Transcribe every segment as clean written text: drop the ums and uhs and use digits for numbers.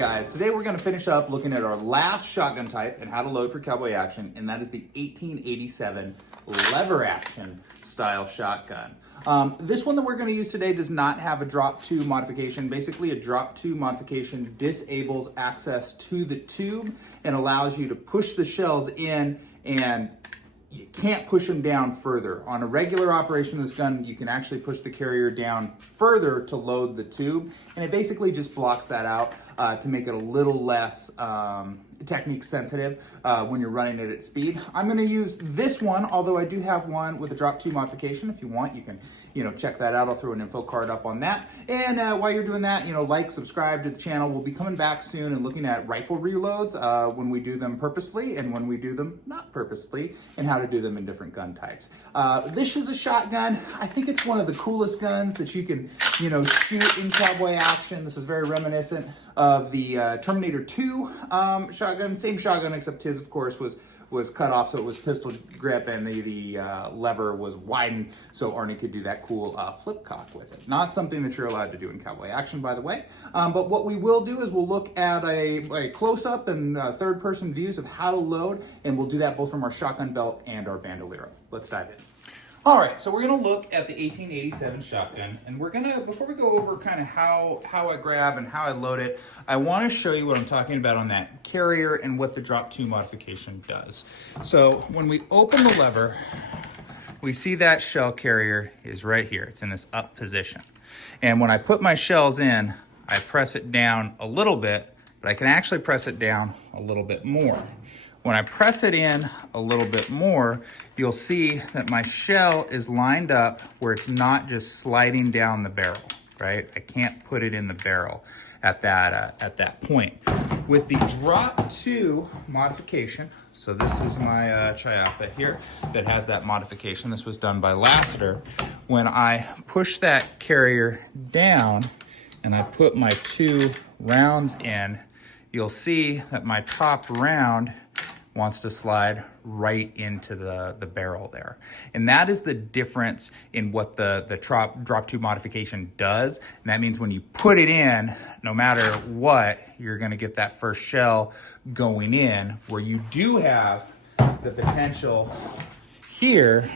guys, today we're going to finish up looking at our last shotgun type and how to load for cowboy action, and that is the 1887 lever action style shotgun. This one that we're going to use today does not have a drop 2 modification. Basically, a drop 2 modification disables access to the tube and allows you to push the shells in, and you can't push them down further. On a regular operation of this gun, you can actually push the carrier down further to load the tube, and it basically just blocks that out to make it a little less technique sensitive when you're running it at speed. I'm gonna use this one, although I do have one with a drop 2 modification. If you want, you can check that out. I'll throw an info card up on that. And while you're doing that, like, subscribe to the channel. We'll be coming back soon and looking at rifle reloads when we do them purposefully and when we do them not purposefully, and how to do them in different gun types. This is a shotgun. I think it's one of the coolest guns that you can, shoot in cowboy action. This is very reminiscent of the Terminator 2 shotgun. Same shotgun, except his, of course, was cut off, so it was pistol grip, and the lever was widened so Arnie could do that cool flip cock with it. Not something that you're allowed to do in cowboy action, by the way. But what we will do is we'll look at a close-up and third-person views of how to load, and we'll do that both from our shotgun belt and our bandolier. Let's dive in. All right, so we're gonna look at the 1887 shotgun, and we're gonna, before we go over kind of how I grab and how I load it, I wanna show you what I'm talking about on that carrier and what the drop 2 modification does. So when we open the lever, we see that shell carrier is right here. It's in this up position. And when I put my shells in, I press it down a little bit, but I can actually press it down a little bit more. When I press it in a little bit more, you'll see that my shell is lined up where it's not just sliding down the barrel, right? I can't put it in the barrel at that point. With the drop 2 modification, so this is my Chiappa here that has that modification. This was done by Lassiter. When I push that carrier down and I put my 2 rounds in, you'll see that my top round wants to slide right into the barrel there. And that is the difference in what the drop 2 modification does. And that means when you put it in, no matter what, you're gonna get that first shell going in, where you do have the potential here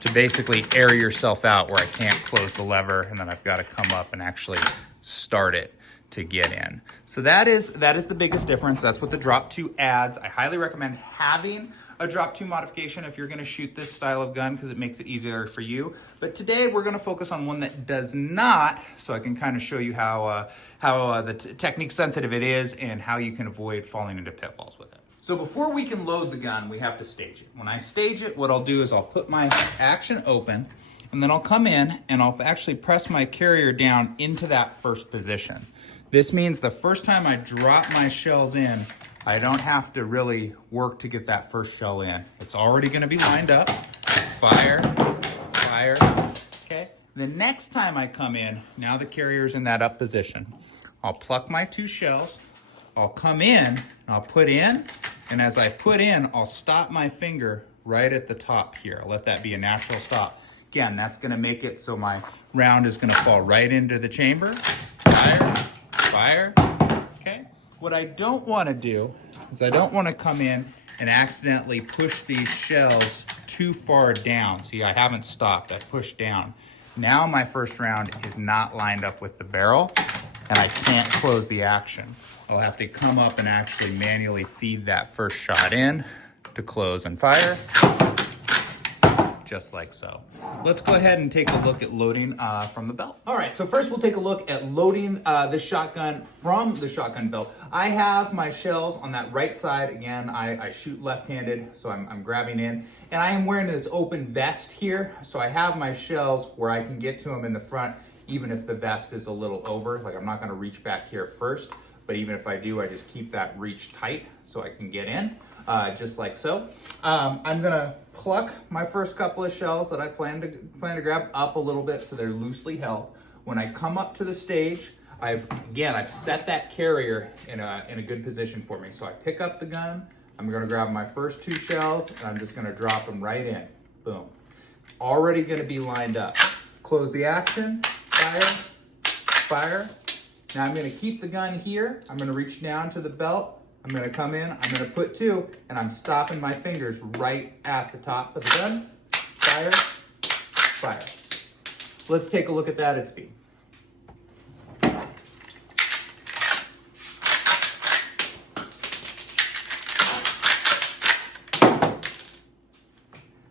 to basically air yourself out, where I can't close the lever and then I've got to come up and actually start it to get in. So that is the biggest difference. That's what the drop 2 adds. I highly recommend having a drop 2 modification if you're going to shoot this style of gun, because it makes it easier for you. But today we're going to focus on one that does not, so I can kind of show you how the technique sensitive it is and how you can avoid falling into pitfalls with it. So before we can load the gun, we have to stage it. When I stage it, what I'll do is I'll put my action open, and then I'll come in and I'll actually press my carrier down into that first position. This means the first time I drop my shells in, I don't have to really work to get that first shell in. It's already gonna be lined up. Fire, fire, okay? The next time I come in, now the carrier's in that up position. I'll pluck my 2 shells, I'll come in, and I'll put in, and as I put in, I'll stop my finger right at the top here. I'll let that be a natural stop. Again, that's gonna make it so my round is gonna fall right into the chamber. Fire, fire, okay? What I don't wanna do is I don't wanna come in and accidentally push these shells too far down. See, I haven't stopped, I pushed down. Now my first round is not lined up with the barrel, and I can't close the action. I'll have to come up and actually manually feed that first shot in to close and fire, just like so. Let's go ahead and take a look at loading from the belt. All right, so first we'll take a look at loading the shotgun from the shotgun belt. I have my shells on that right side. Again, I shoot left-handed, so I'm grabbing in. And I am wearing this open vest here, so I have my shells where I can get to them in the front, even if the vest is a little over. Like, I'm not gonna reach back here first, but even if I do, I just keep that reach tight so I can get in, just like so. I'm gonna pluck my first couple of shells that I plan to grab up a little bit so they're loosely held. When I come up to the stage, I've set that carrier in a good position for me. So I pick up the gun, I'm gonna grab my first 2 shells, and I'm just gonna drop them right in. Boom. Already gonna be lined up. Close the action, fire, fire, Now I'm gonna keep the gun here. I'm gonna reach down to the belt. I'm gonna come in, I'm gonna put 2, and I'm stopping my fingers right at the top of the gun. Fire, fire. Let's take a look at that at speed.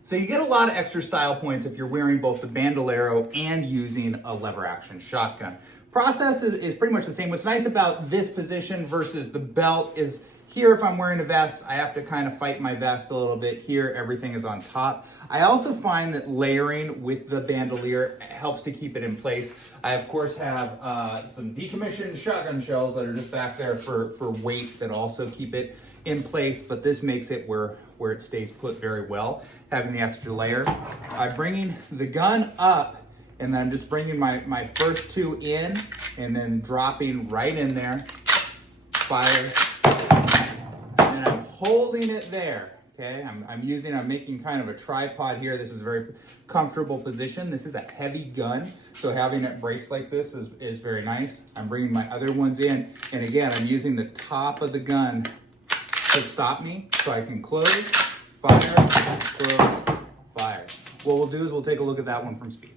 So you get a lot of extra style points if you're wearing both the bandolier and using a lever action shotgun. Process is pretty much the same. What's nice about this position versus the belt is here, if I'm wearing a vest, I have to kind of fight my vest a little bit. Here, everything is on top. I also find that layering with the bandolier helps to keep it in place. I, of course, have some decommissioned shotgun shells that are just back there for weight that also keep it in place, but this makes it where it stays put very well, having the extra layer. I'm bringing the gun up, and then I'm just bringing my first 2 in, and then dropping right in there, fire, and I'm holding it there. Okay, I'm making kind of a tripod here. This is a very comfortable position. This is a heavy gun, so having it braced like this is very nice. I'm bringing my other ones in, and again, I'm using the top of the gun to stop me so I can close, fire, close, fire. What we'll do is we'll take a look at that one from speed.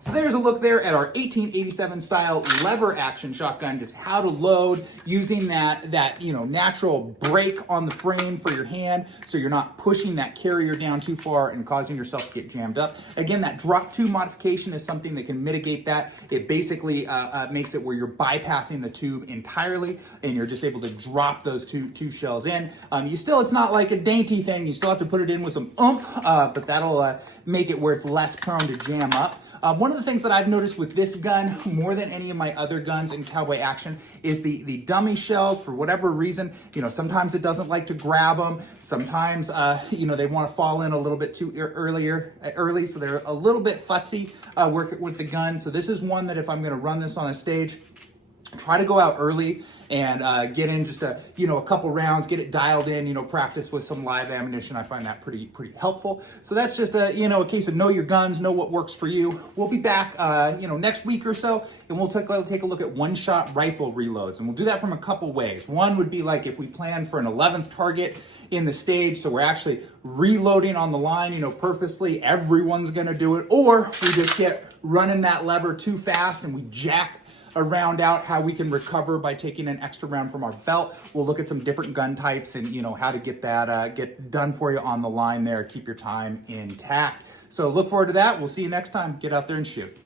So there's a look there at our 1887 style lever action shotgun, just how to load using that natural break on the frame for your hand so you're not pushing that carrier down too far and causing yourself to get jammed up. Again, that drop 2 modification is something that can mitigate that. It basically makes it where you're bypassing the tube entirely and you're just able to drop those two shells in. It's not like a dainty thing. You still have to put it in with some oomph, but that'll make it where it's less prone to jam up. One of the things that I've noticed with this gun, more than any of my other guns in Cowboy Action, is the dummy shells. For whatever reason, sometimes it doesn't like to grab them. Sometimes, they want to fall in a little bit too early, so they're a little bit futzy working with the gun. So this is one that if I'm going to run this on a stage, try to go out early and get in just a couple rounds, get it dialed in, practice with some live ammunition. I find that pretty helpful. So that's just a case of know your guns, know what works for you. We'll be back, next week or so, and we'll take a look at one-shot rifle reloads. And we'll do that from a couple ways. One would be like if we plan for an 11th target in the stage, so we're actually reloading on the line, purposely, everyone's gonna do it, or we just get running that lever too fast and we jack a round out, how we can recover by taking an extra round from our belt. We'll look at some different gun types and how to get that get done for you on the line there, keep your time intact. So look forward to that. We'll see you next time. Get out there and shoot.